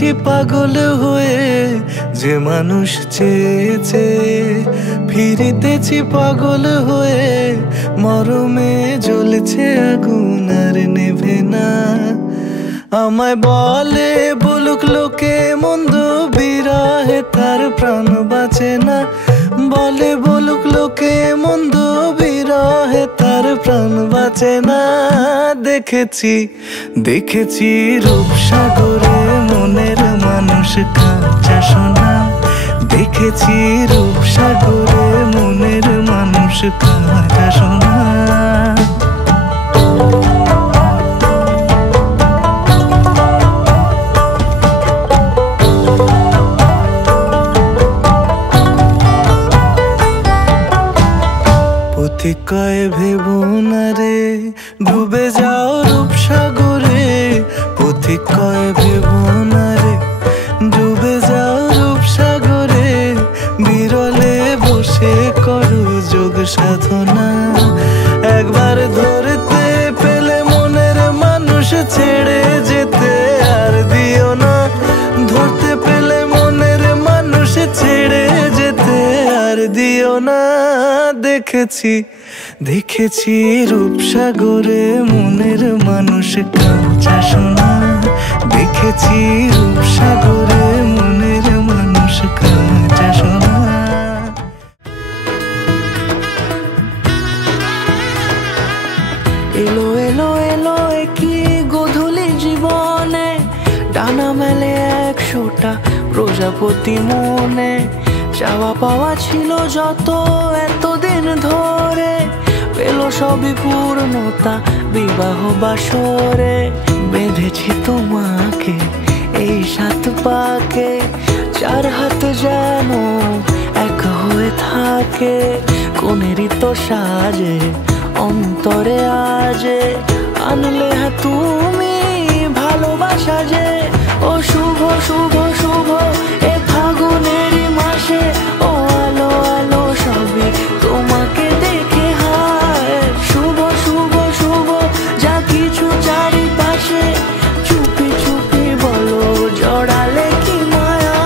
ফিরেছি পাগল হয়ে, যে মানুষ চেয়েছে ফিরিতেছি পাগল হয়ে। মরমে জ্বলছে আগুন আর নেভে না। আমায় বলে বলুক লোকে মন্দ, বিরহে তার প্রাণ বাঁচে না। বলে বলুক লোকে মন্দ, বিরহে তার প্রাণ বাঁচে না। দেখেছি দেখেছি রূপসাগরে মনের মানুষ কাঁচা সোনা। দেখেছি রূপসাগরে মনের মানুষ কাঁচা সোনা। পথিক কয় ভেবো না রে ডুবে যাও রূপসাগরে। পথিক কয় ভেবো না রে ডুবে যাও রূপসাগরে। বিরলে বসে করো যোগ সাধনা। একবার ধরতে পেলে মনের মানুষ ছেড়ে যেতে আর দিও না। ধরতে পেলে মনের মানুষ ছেড়ে যেতে আর দিও না। দেখেছি দেখেছি রূপসাগরে মনের মানুষ কাঁচা সোনা। দেখেছি রূপসাগরে মনের মানুষ কাঁচা সোনা। এলো এলো এলো কি গোধূলি জীবনে, ডানা মেলে 100টা প্রজাপতি মনে। চাওয়া পাওয়া ছিল যত এতদিন ধরে, পেলো সবই পূর্ণতা বিবাহ বাসরে। বেঁধেছি তোমাকে এই 7 পাকে, 4 হাত যেন এক হয়ে থাকে। কোনেরই তো সাজে অন্তরে আজে, আনলে হ্যাঁ তুমি ভালোবাসা যে। ও শুভ শুভ শুভ এ ফাগুনেরই মাসে, ও আলো আলো সবই তোমাকে দেখে হায়। শুভ শুভ শুভ যা কিছু চারিপাশে, চুপি চুপি বলো জড়ালে কি মায়া।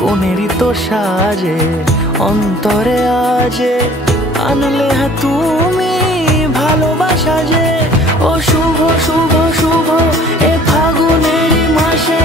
কোনেরই তো সাজে অন্তরে আজে, আনলে হ্যাঁ তুমি ভালোবাসা যে। ও শুভ শুভ শুভ এ ফাগুনেরই মাসে,